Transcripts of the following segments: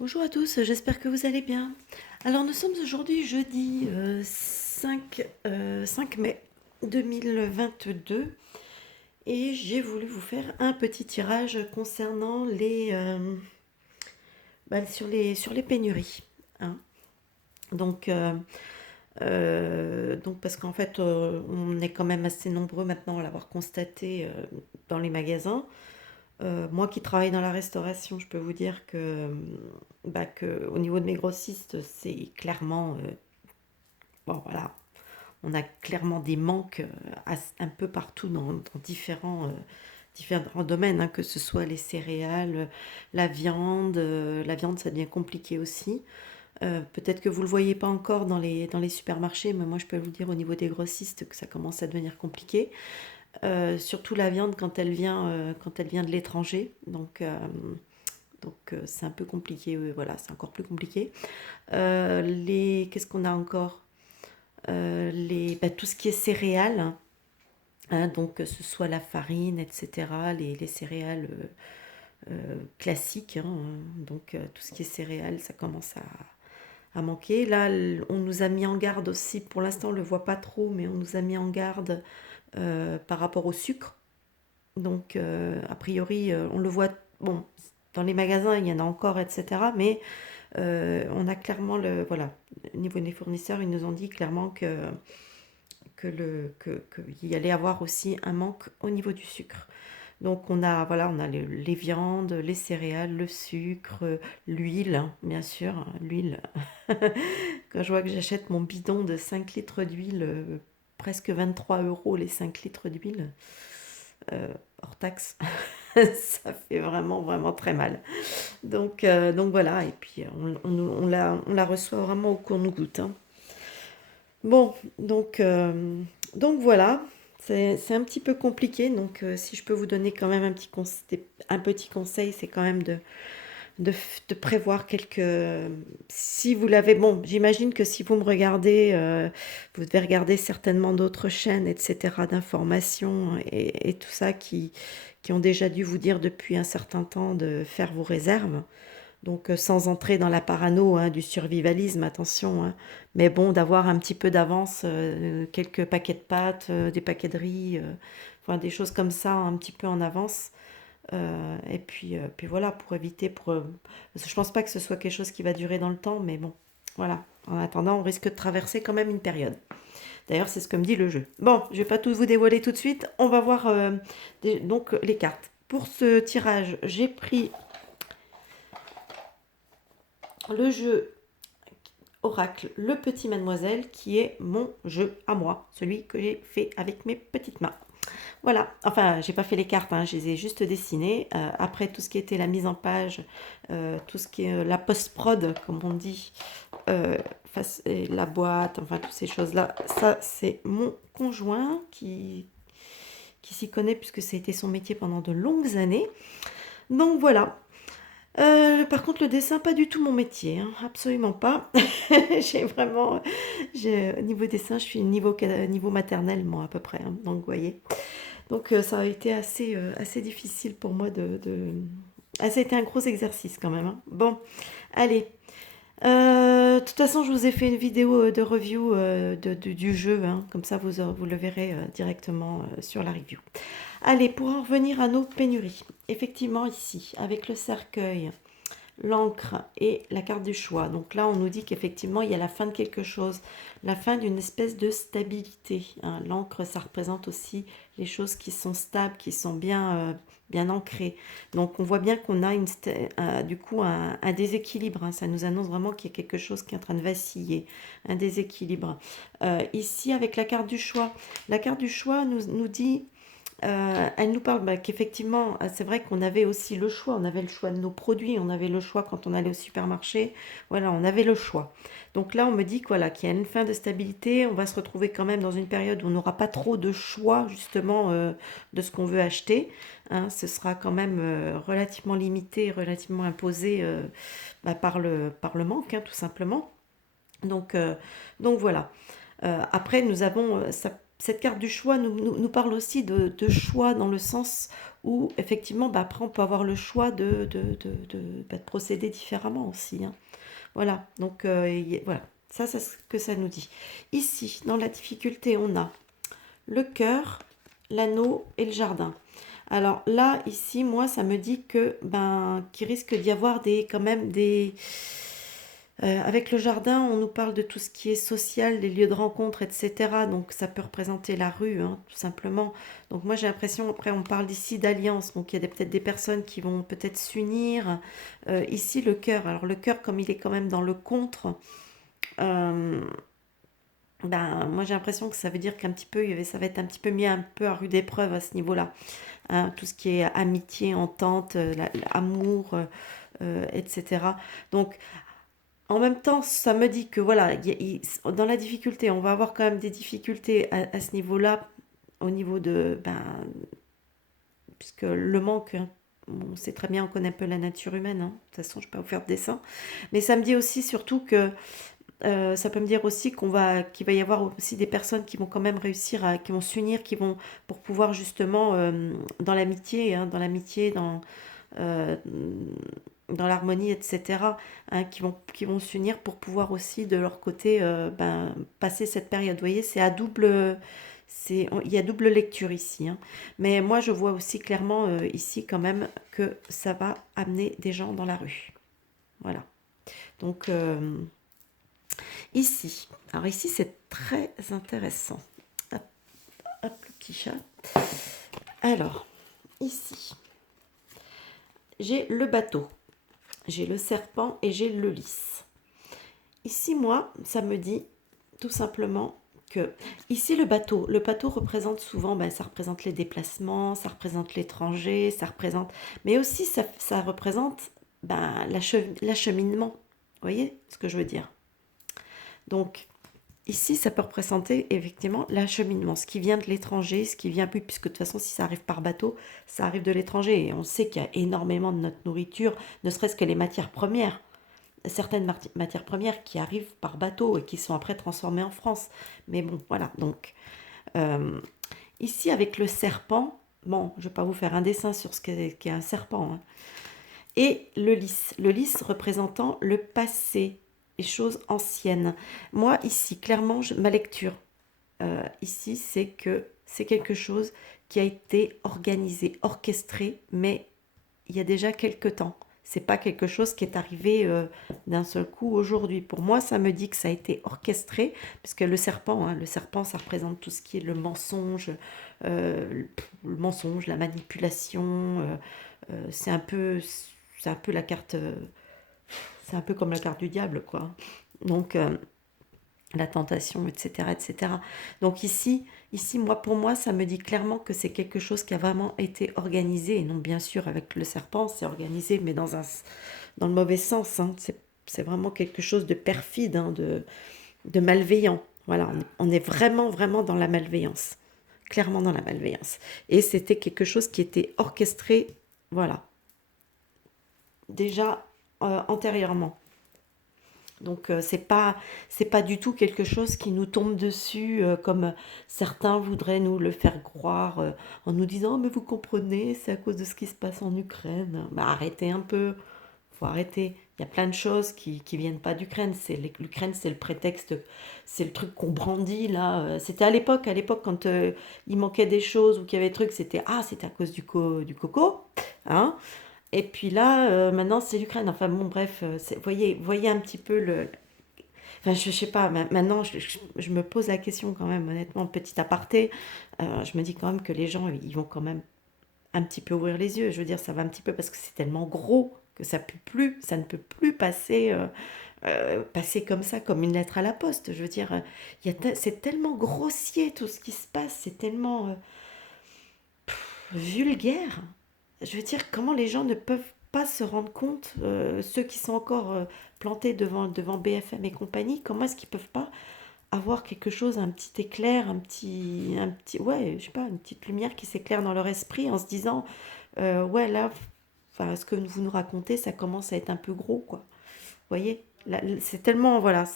Bonjour à tous, j'espère que vous allez bien. Alors nous sommes aujourd'hui jeudi 5 mai 2022 et j'ai voulu vous faire un petit tirage concernant sur les pénuries, hein. Donc, parce qu'en fait on est quand même assez nombreux maintenant à l'avoir constaté dans les magasins. Moi qui travaille dans la restauration, je peux vous dire que au niveau de mes grossistes, c'est clairement, bon voilà, on a clairement des manques un peu partout dans différents domaines, hein, que ce soit les céréales, la viande. La viande, ça devient compliqué aussi. Peut-être que vous ne le voyez pas encore dans les supermarchés, mais moi je peux vous dire au niveau des grossistes que ça commence à devenir compliqué. Surtout la viande quand elle vient de l'étranger. Donc c'est un peu compliqué, voilà, c'est encore plus compliqué. Qu'est-ce qu'on a encore? Tout ce qui est céréales, hein, donc que ce soit la farine, etc., les céréales classiques, hein, donc tout ce qui est céréales, ça commence à manquer. Là, on nous a mis en garde aussi, pour l'instant on ne le voit pas trop, mais on nous a mis en garde par rapport au sucre. Donc, a priori, on le voit, bon, dans les magasins, il y en a encore, etc. Mais on a clairement voilà, au niveau des fournisseurs, ils nous ont dit clairement qu'il y allait avoir aussi un manque au niveau du sucre. Donc, on a les viandes, les céréales, le sucre, l'huile, hein, bien sûr, hein, l'huile. Quand je vois que j'achète mon bidon de 5 litres d'huile, presque 23 euros les 5 litres d'huile, euh, hors taxe, ça fait vraiment, vraiment très mal. Donc voilà, et puis on la reçoit vraiment au compte-gouttes, hein. Bon, donc voilà, c'est un petit peu compliqué. Donc si je peux vous donner quand même un petit conseil, c'est quand même de, de prévoir quelques... Si vous l'avez... Bon, j'imagine que si vous me regardez, vous devez regarder certainement d'autres chaînes, etc., d'informations et tout ça qui ont déjà dû vous dire depuis un certain temps de faire vos réserves. Donc sans entrer dans la parano, hein, du survivalisme, attention, hein. Mais bon, d'avoir un petit peu d'avance, quelques paquets de pâtes, des paquets de riz, enfin des choses comme ça un petit peu en avance. Et puis voilà, pour éviter, parce que je pense pas que ce soit quelque chose qui va durer dans le temps, mais bon, voilà. En attendant, on risque de traverser quand même une période. D'ailleurs, c'est ce que me dit le jeu. Bon, je vais pas tout vous dévoiler tout de suite. On va voir donc les cartes. Pour ce tirage, j'ai pris le jeu Oracle, le petit mademoiselle, qui est mon jeu à moi, celui que j'ai fait avec mes petites mains. Voilà, enfin, j'ai pas fait les cartes, hein, je les ai juste dessinées. Après, tout ce qui était la mise en page, tout ce qui est la post-prod, comme on dit, et la boîte, enfin, toutes ces choses-là, ça, c'est mon conjoint qui s'y connaît puisque ça a été son métier pendant de longues années. Donc voilà. Par contre, le dessin, pas du tout mon métier, hein, absolument pas. J'ai vraiment, niveau dessin, je suis niveau maternel, moi, à peu près, hein, donc vous voyez. Donc ça a été assez difficile pour moi Ah, ça a été un gros exercice quand même, hein. Bon, allez. De toute façon, je vous ai fait une vidéo de review du jeu, hein. Comme ça vous le verrez directement sur la review. Allez, pour en revenir à nos pénuries. Effectivement, ici, avec le cercueil, l'encre et la carte du choix. Donc là, on nous dit qu'effectivement, il y a la fin de quelque chose, la fin d'une espèce de stabilité, hein. L'encre, ça représente aussi les choses qui sont stables, qui sont bien ancrées. Donc on voit bien qu'on a du coup un déséquilibre, hein. Ça nous annonce vraiment qu'il y a quelque chose qui est en train de vaciller, un déséquilibre. Ici, avec la carte du choix nous dit elle nous parle qu'effectivement, c'est vrai qu'on avait aussi le choix. On avait le choix de nos produits, on avait le choix quand on allait au supermarché. Voilà, on avait le choix. Donc là, on me dit voilà, qu'il y a une fin de stabilité. On va se retrouver quand même dans une période où on n'aura pas trop de choix, justement, de ce qu'on veut acheter, hein. Ce sera quand même relativement limité, relativement imposé par le manque, hein, tout simplement. Donc, donc voilà. Après, nous avons ça. cette carte du choix nous parle aussi de choix dans le sens où, effectivement, bah, après, on peut avoir le choix de procéder différemment aussi, hein. Voilà, donc voilà, ça c'est ce que ça nous dit. Ici, dans la difficulté, on a le cœur, l'anneau et le jardin. Alors là, ici, moi, ça me dit que qu'il risque d'y avoir quand même des... avec le jardin, on nous parle de tout ce qui est social, les lieux de rencontre, etc. Donc ça peut représenter la rue, hein, tout simplement. Donc moi j'ai l'impression, après on parle ici d'alliance, donc il y a peut-être des personnes qui vont peut-être s'unir. Ici le cœur, alors le cœur comme il est quand même dans le contre, euh, moi j'ai l'impression que ça veut dire qu'un petit peu, ça va être un petit peu mis un peu à rude épreuve à ce niveau-là, hein, tout ce qui est amitié, entente, amour, etc. Donc en même temps, ça me dit que voilà, dans la difficulté, on va avoir quand même des difficultés à ce niveau-là, au niveau puisque le manque, hein, on sait très bien, on connaît un peu la nature humaine, hein. De toute façon, je ne vais pas vous faire de dessin, mais ça me dit aussi surtout que ça peut me dire aussi qu'il va y avoir aussi des personnes qui vont quand même réussir qui vont s'unir, qui vont pour pouvoir justement dans l'amitié, hein, euh, dans l'harmonie, etc., hein, qui vont s'unir pour pouvoir aussi de leur côté passer cette période. Vous voyez, il y a double lecture ici, hein. Mais moi, je vois aussi clairement ici quand même que ça va amener des gens dans la rue. Voilà. Donc ici, alors ici c'est très intéressant. Hop, hop, le petit chat. Alors, ici, j'ai le bateau, j'ai le serpent et j'ai le lys. Ici, moi, ça me dit tout simplement que ici le bateau représente souvent, ça représente les déplacements, ça représente l'étranger, mais aussi ça représente l'acheminement. Vous voyez ce que je veux dire? Donc ici, ça peut représenter effectivement l'acheminement, ce qui vient de l'étranger, ce qui vient plus, puisque de toute façon, si ça arrive par bateau, ça arrive de l'étranger. Et on sait qu'il y a énormément de notre nourriture, ne serait-ce que les matières premières, certaines matières premières qui arrivent par bateau et qui sont après transformées en France. Mais bon, voilà. Donc, euh, ici, avec le serpent, bon, je ne vais pas vous faire un dessin sur ce qu'est un serpent, hein. Et le lys représentant le passé, les choses anciennes. Moi, ici, clairement, ma lecture, ici, c'est que c'est quelque chose qui a été organisé, orchestré, mais il y a déjà quelques temps. C'est pas quelque chose qui est arrivé d'un seul coup aujourd'hui. Pour moi, ça me dit que ça a été orchestré, parce que le serpent, ça représente tout ce qui est euh, le mensonge, la manipulation. C'est un peu la carte, c'est un peu comme la carte du diable, quoi. Donc la tentation, etc., etc. Donc moi, pour moi, ça me dit clairement que c'est quelque chose qui a vraiment été organisé, et non, bien sûr, avec le serpent, c'est organisé, mais dans le mauvais sens, hein. C'est vraiment quelque chose de perfide, hein, de malveillant. Voilà, on est vraiment, vraiment dans la malveillance, clairement dans la malveillance. Et c'était quelque chose qui était orchestré, voilà, déjà antérieurement. Donc c'est pas du tout quelque chose qui nous tombe dessus comme certains voudraient nous le faire croire en nous disant: oh, mais vous comprenez, c'est à cause de ce qui se passe en Ukraine. Bah, arrêtez un peu, faut arrêter. Il y a plein de choses qui viennent pas d'Ukraine. L'Ukraine, c'est le prétexte, c'est le truc qu'on brandit là. C'était à l'époque quand il manquait des choses ou qu'il y avait des trucs, c'était à cause du coco, hein. Et puis là, maintenant, c'est l'Ukraine. Enfin bon, bref, voyez un petit peu le... Enfin, je sais pas, maintenant, je me pose la question quand même, honnêtement, petit aparté. Je me dis quand même que les gens, ils vont quand même un petit peu ouvrir les yeux. Je veux dire, ça va un petit peu parce que c'est tellement gros que ça ne peut plus passer comme ça, comme une lettre à la poste. Je veux dire, c'est tellement grossier tout ce qui se passe, c'est tellement vulgaire. Je veux dire, comment les gens ne peuvent pas se rendre compte, ceux qui sont encore plantés devant BFM et compagnie, comment est-ce qu'ils peuvent pas avoir quelque chose, un petit éclair, ouais, je sais pas, une petite lumière qui s'éclaire dans leur esprit en se disant, ouais, là, enfin, ce que vous nous racontez, ça commence à être un peu gros, quoi. Vous voyez? C'est tellement, voilà,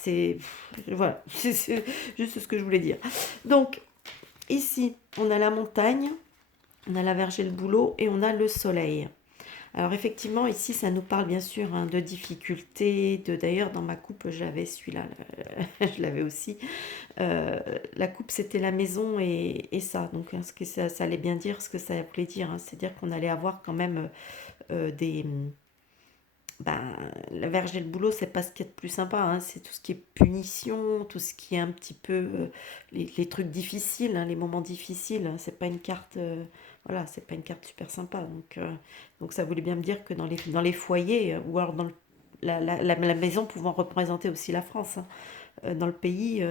voilà, c'est juste ce que je voulais dire. Donc, Ici, on a la montagne, on a la verge et le bouleau et on a le soleil. Alors effectivement, ici, ça nous parle bien sûr hein, de difficultés. D'ailleurs, dans ma coupe, j'avais celui-là, je l'avais aussi. La coupe, c'était la maison et ça. Donc, hein, ce que ça allait bien dire ce que ça voulait dire. Hein. C'est-à-dire qu'on allait avoir quand même des... Ben, la verge et le boulot, c'est pas ce qui est de plus sympa. Hein. C'est tout ce qui est punition, tout ce qui est un petit peu... les trucs difficiles, hein, les moments difficiles. Hein. C'est pas une carte... voilà, c'est pas une carte super sympa. Donc ça voulait bien me dire que dans les foyers, ou alors dans la maison pouvant représenter aussi la France, hein, dans le pays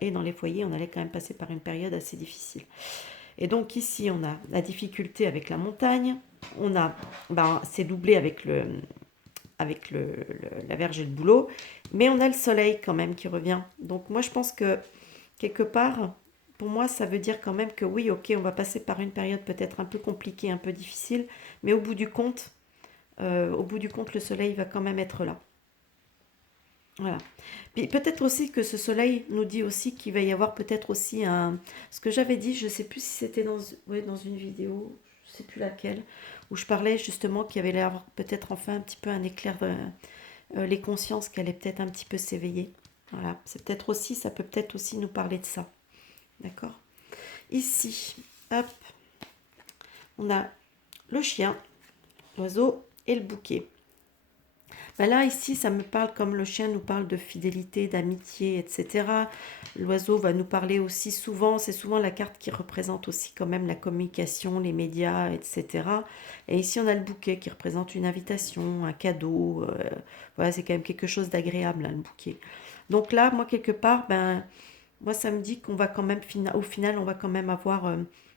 et dans les foyers, on allait quand même passer par une période assez difficile. Et donc ici, on a la difficulté avec la montagne, on a, ben, c'est doublé avec la verge et le bouleau, mais on a le soleil quand même qui revient. Donc moi, je pense que quelque part, pour moi, ça veut dire quand même que oui, ok, on va passer par une période peut-être un peu compliquée, un peu difficile, mais au bout du compte, le soleil va quand même être là. Voilà. Puis peut-être aussi que ce soleil nous dit aussi qu'il va y avoir peut-être aussi un... Ce que j'avais dit, je ne sais plus si c'était ouais, dans une vidéo, je ne sais plus laquelle, où je parlais justement qu'il y avait l'air peut-être enfin un petit peu un éclair, les consciences qui allaient peut-être un petit peu s'éveiller. Voilà, c'est peut-être aussi, ça peut peut-être aussi nous parler de ça. D'accord? Ici, hop, on a le chien, l'oiseau et le bouquet. Ben là, ici, ça me parle comme le chien nous parle de fidélité, d'amitié, etc. L'oiseau va nous parler aussi souvent, c'est souvent la carte qui représente aussi quand même la communication, les médias, etc. Et ici, on a le bouquet qui représente une invitation, un cadeau. Voilà, c'est quand même quelque chose d'agréable, hein, le bouquet. Donc là, moi, quelque part, ben, moi, ça me dit qu'on va quand même, au final, on va quand même avoir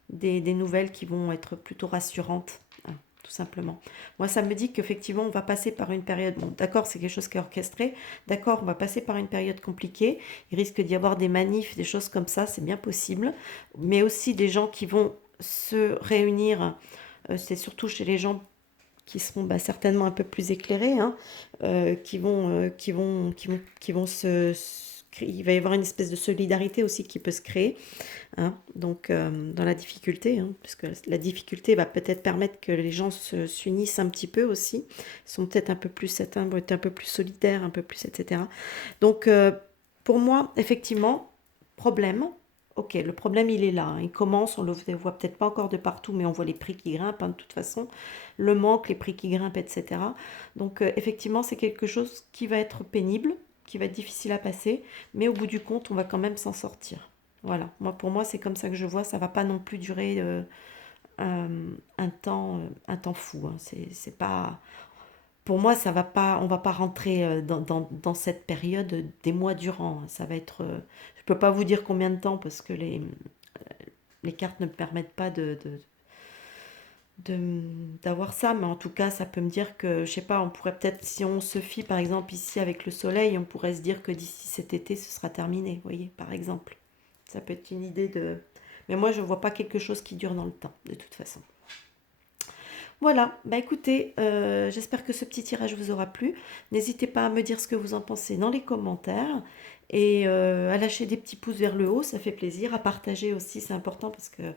des nouvelles qui vont être plutôt rassurantes, hein, tout simplement. Moi, ça me dit qu'effectivement, on va passer par une période, bon, d'accord, c'est quelque chose qui est orchestré, d'accord, on va passer par une période compliquée, il risque d'y avoir des manifs, des choses comme ça, c'est bien possible, mais aussi des gens qui vont se réunir, c'est surtout chez les gens qui seront bah, certainement un peu plus éclairés, hein, qui vont il va y avoir une espèce de solidarité aussi qui peut se créer, hein, donc dans la difficulté, hein, parce que la difficulté va peut-être permettre que les gens s'unissent un petit peu aussi, ils sont peut-être un peu plus certains, vont être un peu plus solidaires, un peu plus, etc. Donc pour moi, effectivement, problème. Ok, le problème il est là, hein. Il commence, on le voit peut-être pas encore de partout, mais on voit les prix qui grimpent hein, de toute façon, le manque, les prix qui grimpent, etc. Donc effectivement, c'est quelque chose qui va être pénible, qui va être difficile à passer, mais au bout du compte, on va quand même s'en sortir. Voilà, moi pour moi c'est comme ça que je vois, ça va pas non plus durer un temps fou. Hein. C'est pas, pour moi ça va pas, on va pas rentrer dans cette période des mois durant. Hein. Ça va être, je peux pas vous dire combien de temps parce que les cartes ne me permettent pas d'avoir ça, mais en tout cas, ça peut me dire que, je sais pas, on pourrait peut-être, si on se fie par exemple ici avec le soleil, on pourrait se dire que d'ici cet été, ce sera terminé, vous voyez, par exemple. Ça peut être une idée de... Mais moi, je ne vois pas quelque chose qui dure dans le temps, de toute façon. Voilà, bah écoutez, j'espère que ce petit tirage vous aura plu. N'hésitez pas à me dire ce que vous en pensez dans les commentaires et à lâcher des petits pouces vers le haut, ça fait plaisir. À partager aussi, c'est important parce que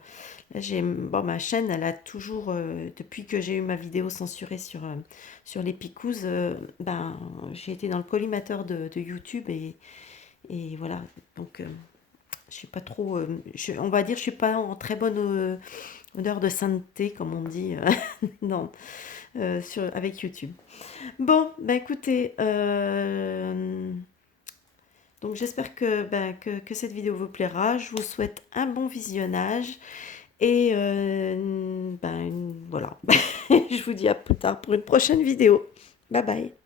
là, bon, ma chaîne, elle a toujours, depuis que j'ai eu ma vidéo censurée sur les picouses, ben, j'ai été dans le collimateur de YouTube et voilà. Donc, je suis pas trop, on va dire, je suis pas en très bonne odeur de sainteté, comme on dit, non, avec YouTube. Bon, bah écoutez, donc j'espère que cette vidéo vous plaira. Je vous souhaite un bon visionnage et voilà. Je vous dis à plus tard pour une prochaine vidéo. Bye bye.